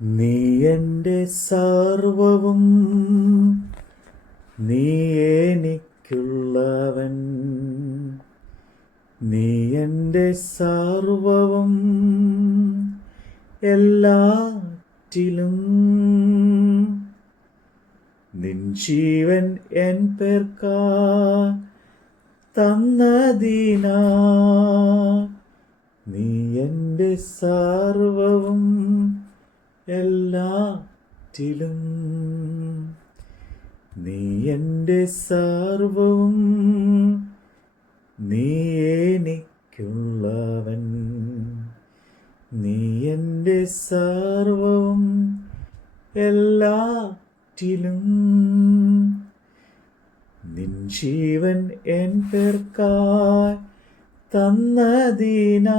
നീ എൻ്റെ സർവവും, നീ എനിക്കുള്ളവൻ. നീ എൻ്റെ സർവവും, എല്ലാറ്റിലും. നിൻ ജീവൻ എൻ പേർക്കാ തന്നതിനാ, നീ എൻ്റെ സർവവും എല്ലാറ്റിലും. നീ എൻ്റെ സർവവും, നീ എനിക്കുള്ളവൻ. നീ എൻ്റെ സർവവും എല്ലാറ്റിലും. നിൻ ജീവൻ എൻ പേർക്കായി തന്നതിനാൽ,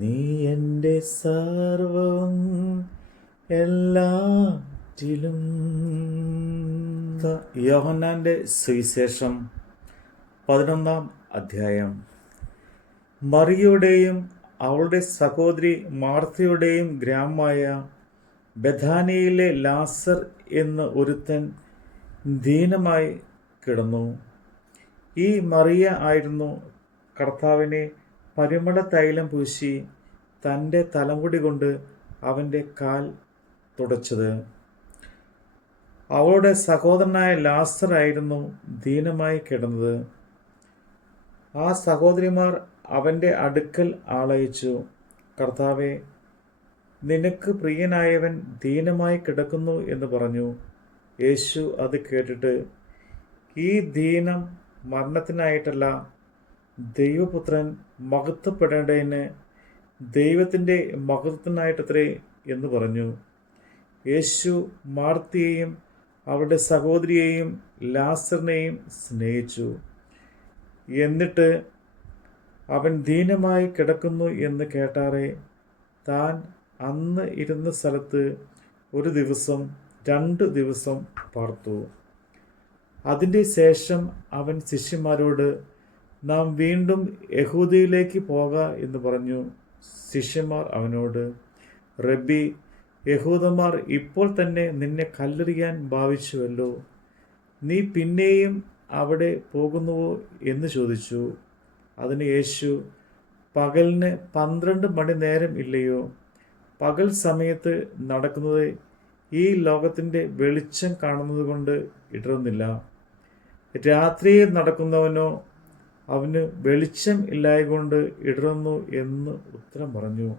നീ എൻ്റെ സർവവും എല്ലാറ്റിലും. യോഹന്നാന്റെ സുവിശേഷം 11-ാം അധ്യായം. മറിയയുടെയും അവളുടെ സഹോദരി മാർത്തയുടെയും ഗ്രാമമായ ബെഥാനിയയിലെ ലാസർ എന്ന ഒരുത്തൻ ദീനമായി കിടന്നു. ഈ മറിയ ആയിരുന്നു കർത്താവിനെ പരിമള തൈലം പൂശി തൻ്റെ തലമുടി കൊണ്ട് അവൻ്റെ കാൽ തുടച്ചത്. അവളുടെ സഹോദരനായ ലാസർ ആയിരുന്നു ദീനമായി കിടന്നത്. ആ സഹോദരിമാർ അവൻ്റെ അടുക്കൽ ആളയച്ചു, കർത്താവേ, നിനക്ക് പ്രിയനായവൻ ദീനമായി കിടക്കുന്നു എന്ന് പറഞ്ഞു. യേശു അത് കേട്ടിട്ട്, ഈ ദീനം മരണത്തിനായിട്ടല്ല, ദൈവപുത്രൻ മഹത്വപ്പെടേണ്ടതിന് ദൈവത്തിൻ്റെ മഹത്വത്തിനായിട്ടത്രേ എന്ന് പറഞ്ഞു. യേശു മാർത്തയെയും അവളുടെ സഹോദരിയെയും ലാസറിനെയും സ്നേഹിച്ചു. എന്നിട്ട് അവൻ ദീനമായി കിടക്കുന്നു എന്ന് കേട്ടാറെ താൻ അന്ന് ഇരുന്ന സ്ഥലത്ത് 1 ദിവസം 2 ദിവസം പാർത്തു. അതിൻ്റെ ശേഷം അവൻ ശിഷ്യന്മാരോട്, നാം വീണ്ടും യഹൂദയിലേക്ക് പോക എന്ന് പറഞ്ഞു. ശിഷ്യന്മാർ അവനോട്, റബ്ബി, യഹൂദന്മാർ ഇപ്പോൾ തന്നെ നിന്നെ കല്ലെറിയാൻ ഭാവിച്ചുവല്ലോ, നീ പിന്നെയും അവിടെ പോകുന്നുവോ എന്ന് ചോദിച്ചു. അതിന് യേശു, പകലിന് 12 മണി നേരം ഇല്ലയോ? പകൽ സമയത്ത് നടക്കുന്നത് ഈ ലോകത്തിൻ്റെ വെളിച്ചം കാണുന്നത് കൊണ്ട് ഇടറുന്നില്ല. രാത്രിയിൽ നടക്കുന്നവനോ അവന് വെളിച്ചം ഇല്ലായകൊണ്ട് ഇടറുന്നു എന്ന് ഉത്തരം പറഞ്ഞു.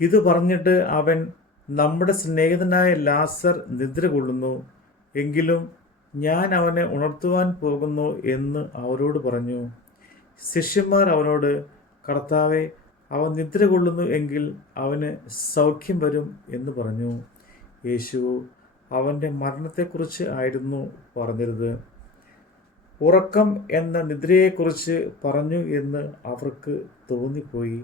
ഇത് പറഞ്ഞിട്ട് അവൻ, നമ്മുടെ സ്നേഹിതനായ ലാസർ നിദ്ര കൊള്ളുന്നു, എങ്കിലും ഞാൻ അവനെ ഉണർത്തുവാൻ പോകുന്നു എന്ന് അവരോട് പറഞ്ഞു. ശിഷ്യന്മാർ അവനോട്, കർത്താവെ, അവൻ നിദ്ര കൊള്ളുന്നു എങ്കിൽ അവന് സൗഖ്യം വരും എന്ന് പറഞ്ഞു. യേശു അവൻ്റെ മരണത്തെക്കുറിച്ച് ആയിരുന്നു പറഞ്ഞിരുന്നത്. ഉറക്കം എന്ന നിദ്രയെക്കുറിച്ച് പറഞ്ഞു എന്ന് അവർക്ക് തോന്നിപ്പോയി.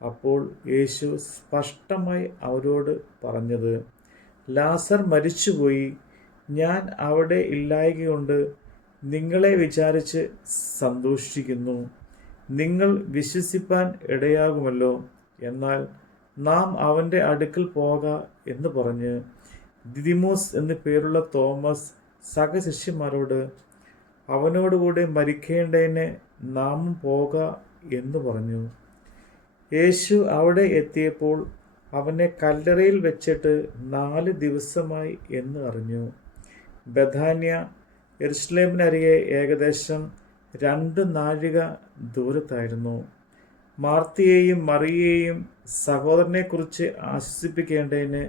അപ്പോൾ യേശു സ്പഷ്ടമായി അവരോട് പറഞ്ഞത്, ലാസർ മരിച്ചുപോയി. ഞാൻ അവിടെ ഇല്ലായ്കകൊണ്ട് നിങ്ങളെ വിചാരിച്ച് സന്തോഷിക്കുന്നു. നിങ്ങൾ വിശ്വസിപ്പാൻ ഇടയാകുമല്ലോ. എന്നാൽ നാം അവൻ്റെ അടുക്കൽ പോക എന്ന് പറഞ്ഞ് ദിദിമോസ് എന്നു പേരുള്ള തോമസ് സഹശിഷ്യന്മാരോട്, അവനോടുകൂടെ മരിക്കേണ്ടതിന് നാമും പോക എന്ന് പറഞ്ഞു. യേശു അവിടെ എത്തിയപ്പോൾ അവനെ കല്ലറയിൽ വെച്ചിട്ട് 4 ദിവസമായി എന്ന് അറിഞ്ഞു. ബഥാന്യ യെരുശലേമിനരികെ ഏകദേശം 2 നാഴിക ദൂരത്തായിരുന്നു. മാർത്തയെയും മറിയയെയും സഹോദരനെക്കുറിച്ച് ആശ്വസിപ്പിക്കേണ്ടതിന്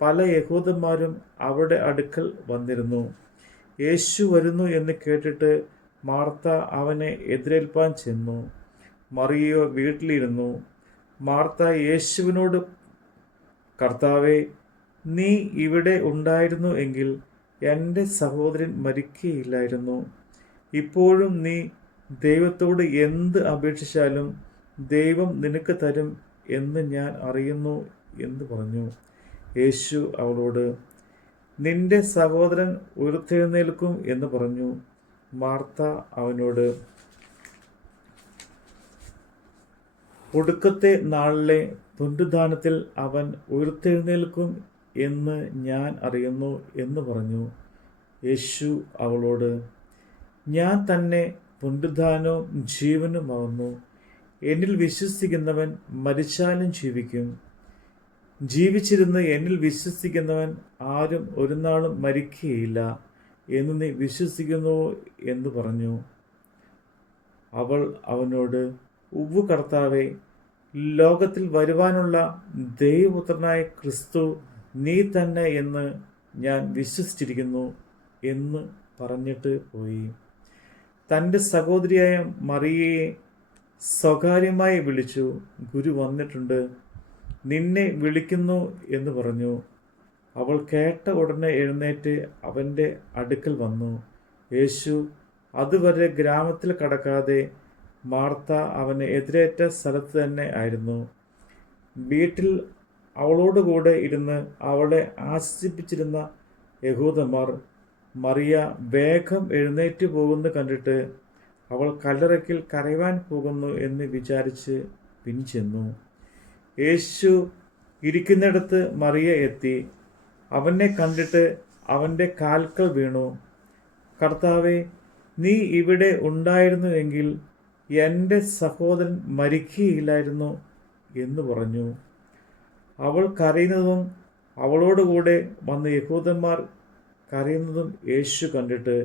പല യഹൂദന്മാരും അവരുടെ അടുക്കൽ വന്നിരുന്നു. യേശു വരുന്നു എന്ന് കേട്ടിട്ട് മാർത്ത അവനെ എതിരേൽപ്പാൻ ചെന്നു. മറിയയോ വീട്ടിലിരുന്നു. മാർത്ത യേശുവിനോട്, കർത്താവേ, നീ ഇവിടെ ഉണ്ടായിരുന്നു എങ്കിൽ എൻ്റെ സഹോദരൻ മരിക്കുകയില്ലായിരുന്നു. ഇപ്പോഴും നീ ദൈവത്തോട് എന്ത് അപേക്ഷിച്ചാലും ദൈവം നിനക്ക് തരും എന്ന് ഞാൻ അറിയുന്നു എന്ന് പറഞ്ഞു. യേശു അവളോട്, നിന്റെ സഹോദരൻ ഉയർത്തെഴുന്നേൽക്കും എന്ന് പറഞ്ഞു. മാർത്ത അവനോട്, ഒടുക്കത്തെ നാളിലെ പുനരുത്ഥാനത്തിൽ അവൻ ഉയർത്തെഴുന്നേൽക്കും എന്ന് ഞാൻ അറിയുന്നു എന്ന് പറഞ്ഞു. യേശു അവളോട്, ഞാൻ തന്നെ പുനരുത്ഥാനവും ജീവനുമാകുന്നു. എന്നിൽ വിശ്വസിക്കുന്നവൻ മരിച്ചാലും ജീവിക്കും. ജീവിച്ചിരുന്ന് എന്നിൽ വിശ്വസിക്കുന്നവൻ ആരും ഒരു നാളും മരിക്കുകയില്ല എന്ന് നീ വിശ്വസിക്കുന്നുവോ എന്ന് പറഞ്ഞു. അവൾ അവനോട്, ഉവ്വ് കർത്താവേ, ലോകത്തിൽ വരുവാനുള്ള ദൈവപുത്രനായ ക്രിസ്തു നീ തന്നെ എന്ന് ഞാൻ വിശ്വസിച്ചിരിക്കുന്നു എന്ന് പറഞ്ഞിട്ട് പോയി. തൻ്റെ സഹോദരിയായ മറിയയെ സ്വകാര്യമായി വിളിച്ചു, ഗുരു വന്നിട്ടുണ്ട്, നിന്നെ വിളിക്കുന്നു എന്ന് പറഞ്ഞു. അവൾ കേട്ട ഉടനെ എഴുന്നേറ്റ് അവൻ്റെ അടുക്കൽ വന്നു. യേശു അതുവരെ ഗ്രാമത്തിൽ കടക്കാതെ മാർത്ത അവനെ എതിരേറ്റ സ്ഥലത്ത് തന്നെ ആയിരുന്നു. വീട്ടിൽ അവളോടുകൂടെ ഇരുന്ന് അവളെ ആശ്വസിപ്പിച്ചിരുന്ന യഹൂദന്മാർ മറിയ വേഗം എഴുന്നേറ്റ് പോകുന്നു കണ്ടിട്ട് അവൾ കല്ലറയ്ക്കൽ കരയുവാൻ പോകുന്നു എന്ന് വിചാരിച്ച് പിൻചെന്നു. യേശു ഇരിക്കുന്നിടത്ത് മറിയ എത്തി അവനെ കണ്ടിട്ട് അവൻ്റെ കാൽക്കൽ വീണു. കർത്താവേ, നീ ഇവിടെ ഉണ്ടായിരുന്നുവെങ്കിൽ എൻ്റെ സഹോദരൻ മരിക്കുകയില്ലായിരുന്നു എന്ന് പറഞ്ഞു. അവൾ കരയുന്നതും അവളോടുകൂടെ വന്ന യഹൂദന്മാർ കരയുന്നതും യേശു കണ്ടിട്ട്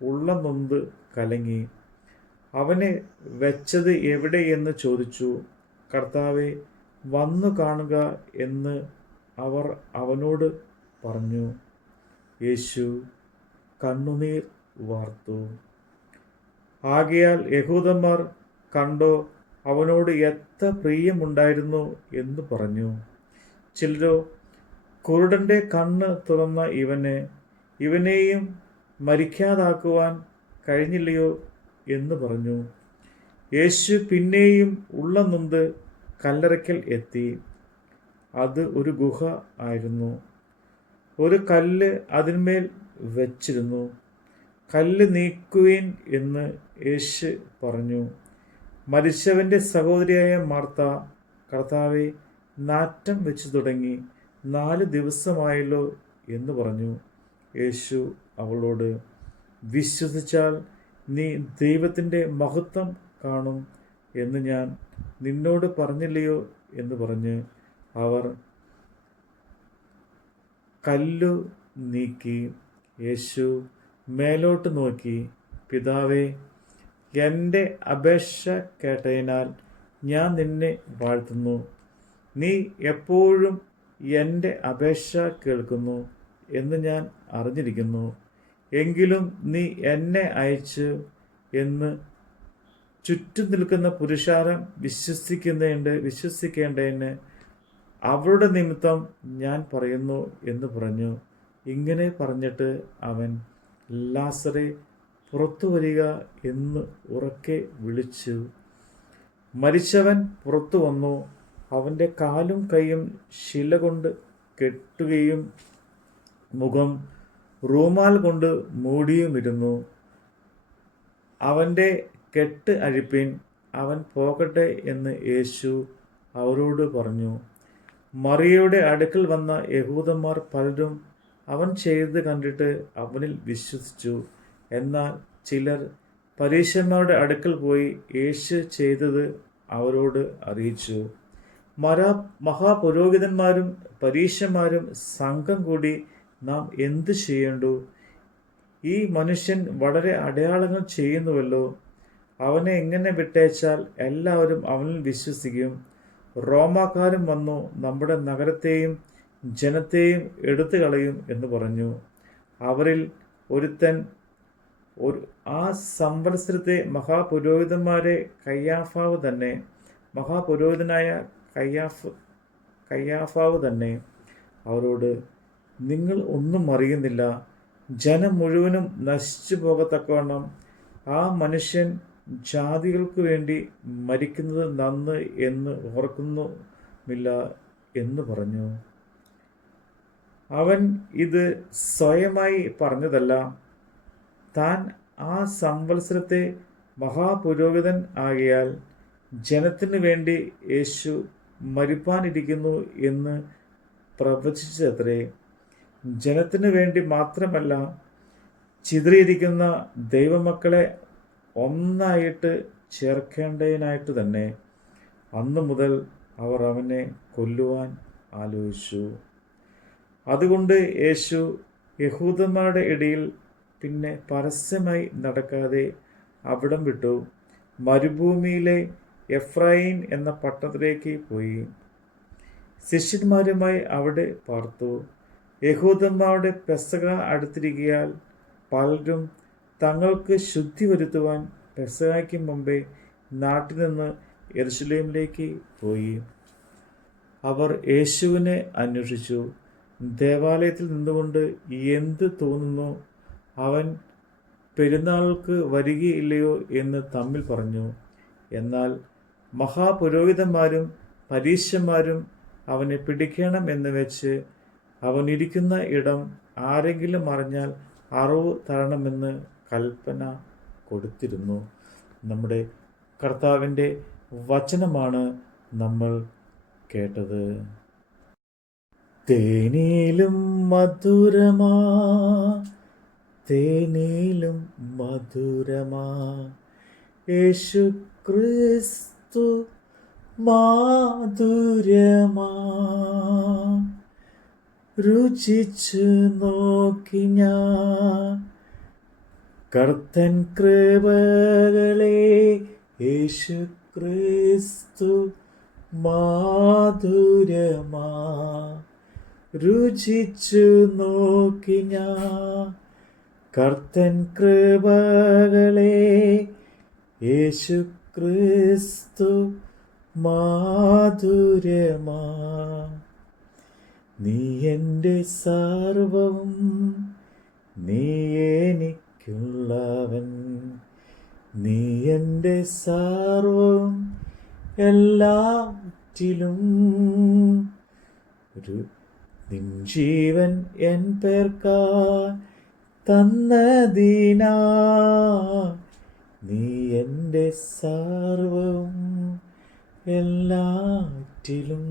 ഉള്ളം നൊന്ത് കലങ്ങി. അവനെ വെച്ചത് എവിടെയെന്ന് ചോദിച്ചു. കർത്താവെ, വന്നു കാണുക എന്ന് അവർ അവനോട് പറഞ്ഞു. യേശു കണ്ണുനീർ വാർത്തു. ആകയാൽ യഹൂദന്മാർ കണ്ടോ അവനോട് എത്ര പ്രിയമുണ്ടായിരുന്നു എന്ന് പറഞ്ഞു. ചിലരോ, കുരുടൻ്റെ കണ്ണ് തുറന്ന ഇവനെയും മരിക്കാതാക്കുവാൻ കഴിഞ്ഞില്ലയോ എന്ന് പറഞ്ഞു. യേശു പിന്നെയും ഉള്ളം നൊന്ത് കല്ലറയ്ക്കൽ എത്തി. അത് ഒരു ഗുഹ ആയിരുന്നു. ഒരു കല്ല് അതിന്മേൽ വെച്ചിരുന്നു. കല്ല് നീക്കുവേൻ എന്ന് യേശു പറഞ്ഞു. മരിച്ചവൻ്റെ സഹോദരിയായ മാർത്ത, കർത്താവെ, നാറ്റം വെച്ചു തുടങ്ങി, 4 ദിവസമായല്ലോ എന്ന് പറഞ്ഞു. യേശു അവളോട്, വിശ്വസിച്ചാൽ നീ ദൈവത്തിൻ്റെ മഹത്വം കാണും എന്ന് ഞാൻ നിന്നോട് പറഞ്ഞില്ലയോ എന്ന് പറഞ്ഞ് അവർ കല്ലു നീക്കി. യേശു മേലോട്ട് നോക്കി, പിതാവേ, എൻ്റെ അപേക്ഷ കേട്ടതിനാൽ ഞാൻ നിന്നെ വാഴ്ത്തുന്നു. നീ എപ്പോഴും എൻ്റെ അപേക്ഷ കേൾക്കുന്നു എന്ന് ഞാൻ അറിഞ്ഞിരിക്കുന്നു. എങ്കിലും നീ എന്നെ അയച്ചു എന്ന് ചുറ്റും നിൽക്കുന്ന പുരുഷാരം വിശ്വസിക്കേണ്ടതിന് അവരുടെ നിമിത്തം ഞാൻ പറയുന്നു എന്ന് പറഞ്ഞു. ഇങ്ങനെ പറഞ്ഞിട്ട് അവൻ, ലാസറേ, പുറത്തു വരിക എന്ന് ഉറക്കെ വിളിച്ചു. മരിച്ചവൻ പുറത്തു വന്നു. അവൻ്റെ കാലും കൈയും ശില കൊണ്ട് കെട്ടുകയും മുഖം റൂമാൽ കൊണ്ട് മൂടിയുമിരുന്നു. അവൻ്റെ കെട്ട് അഴിപ്പിൻ, അവൻ പോകട്ടെ എന്ന് യേശു അവരോട് പറഞ്ഞു. മറിയയുടെ അടുക്കൽ വന്ന യഹൂദന്മാർ പലരും അവൻ ചെയ്ത് കണ്ടിട്ട് അവനിൽ വിശ്വസിച്ചു. എന്നാൽ ചിലർ പരീശന്മാരുടെ അടുക്കൽ പോയി യേശു ചെയ്തത് അവരോട് അറിയിച്ചു. മഹാപുരോഹിതന്മാരും പരീശന്മാരും സംഘം കൂടി, നാം എന്ത് ചെയ്യേണ്ടു? ഈ മനുഷ്യൻ വളരെ അടയാളങ്ങൾ ചെയ്യുന്നുവല്ലോ. അവനെ എങ്ങനെ വിട്ടേച്ചാൽ എല്ലാവരും അവനിൽ വിശ്വസിക്കും? റോമാക്കാരും വന്നു നമ്മുടെ നഗരത്തെയും ജനത്തെയും എടുത്തു കളയും എന്ന് പറഞ്ഞു. അവരിൽ ഒരുത്തൻ, ആ സംവത്സരത്തെ മഹാപുരോഹിതന്മാരെ മഹാപുരോഹിതനായ കയ്യാഫാവ് തന്നെ അവരോട്, നിങ്ങൾ ഒന്നും അറിയുന്നില്ല, ജനം മുഴുവനും നശിച്ചു പോകത്തക്കവണ്ണം ആ മനുഷ്യൻ ജാതികൾക്ക് വേണ്ടി മരിക്കുന്നത് നന്ന് എന്ന് ഓർക്കുന്നുമില്ല എന്ന് പറഞ്ഞു. അവൻ ഇത് സ്വയമായി പറഞ്ഞതല്ല, താൻ ആ സംവത്സരത്തെ മഹാപുരോഹിതൻ ആകയാൽ ജനത്തിന് വേണ്ടി യേശു മരിപ്പാനിരിക്കുന്നു എന്ന് പ്രവചിച്ചത്രേ. ജനത്തിന് വേണ്ടി മാത്രമല്ല, ചിതറിയിരിക്കുന്ന ദൈവമക്കളെ ഒന്നായിട്ട് ചേർക്കേണ്ടതിനായിട്ട് തന്നെ അന്നു മുതൽ അവർ അവനെ കൊല്ലുവാൻ ആലോചിച്ചു. അതുകൊണ്ട് യേശു യഹൂദന്മാരുടെ ഇടയിൽ പിന്നെ പരസ്യമായി നടക്കാതെ അവിടം വിട്ടു മരുഭൂമിയിലെ എഫ്രൈം എന്ന പട്ടണത്തിലേക്ക് പോയി. ശിഷ്യന്മാരുമായി അവിടെ പാർത്തു. യഹൂദന്മാരുടെ പെസഹ അടുത്തിരിക്കയാൽ പലരും തങ്ങൾക്ക് ശുദ്ധി വരുത്തുവാൻ പെസഹയ്ക്ക് മുമ്പേ നാട്ടിൽ നിന്ന് യെരുശലേമിലേക്ക് പോയി. അവർ യേശുവിനെ അന്വേഷിച്ചു. ദേവാലയത്തിൽ നിന്നുകൊണ്ട് എന്ത് തോന്നുന്നു, അവൻ പെരുന്നാൾക്ക് വരികയില്ലയോ എന്ന് തമ്മിൽ പറഞ്ഞു. എന്നാൽ മഹാപുരോഹിതന്മാരും പരീശന്മാരും അവനെ പിടിക്കണം എന്ന് വെച്ച് അവൻ ഇരിക്കുന്ന ഇടം ആരെങ്കിലും അറിഞ്ഞാൽ അറിവ് തരണമെന്ന് കൽപ്പന കൊടുത്തിരുന്നു. നമ്മുടെ കർത്താവിൻ്റെ വചനമാണ് നമ്മൾ കേട്ടത്. തേനിലും മധുരമാ, തേനിലും മധുരമാ യേശു ക്രിസ്തു മാധുര്യമാ. രുചിച്ചു നോക്കി ഞാൻ കർത്തൻ കൃപകളെ, യേശു ക്രിസ്തു മാധുര്യമാ. രുചിച്ചു നോക്കി ഞാൻ കർത്തൻ കൃപകളെ, യേശു ക്രിസ്തു മാധുര്യമാ. നീ എൻ്റെ സർവവും, നീ എനിക്കുള്ളവൻ, നീ എൻ്റെ സർവവും എല്ലാറ്റിലും. നിൻ ജീവൻ എൻ പേർക്കാ തന്നതിനാ, നീ എൻ്റെ സർവവും എല്ലാറ്റിലും.